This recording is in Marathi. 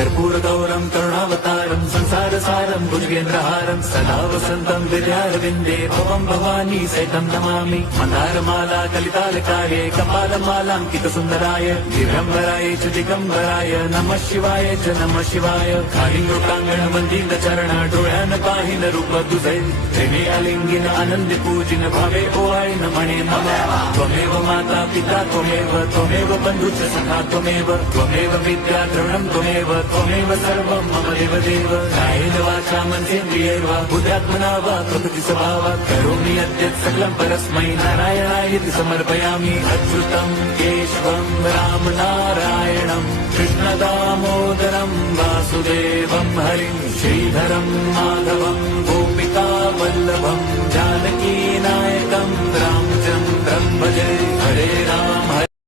कर्पूर गौरम करुणावतारम संसार सारम भुजगेंद्रहारम सदा वसंतम विद्यारविंदे भवम भवानी सहितं नमामि मंदारमाला कलितालकाये कपालमालांकित सुंदराय दिगंबराय च दिगंबराय नमः शिवाय च नमः शिवाय खाली लोकांगण वंदित चरण डोळ्यान पाहिन रूप तुझे प्रेमे अलिंगिन आनंद पूजिन भावे ओवाळीन म्हणे नमः त्वमेव माता पिता त्वमेव बंधुच सखा त्वमेव विद्या द्रवणं त्वमेव सर्वं मम देव कायेन वाचा मनसेन्द्रियैर्वा बुद्ध्यात्मना वा प्रकृति स्वभावात् करोमि यद्यत् सकलं परस्मै नारायणायेति समर्पयामि अच्युतं केशवं राम नारायणं कृष्णदामोदरं वासुदेवं हरिं श्रीधरं माधवं गोपिका वल्लभं जानकी नायकं रामचन्द्रं भजे हरे राम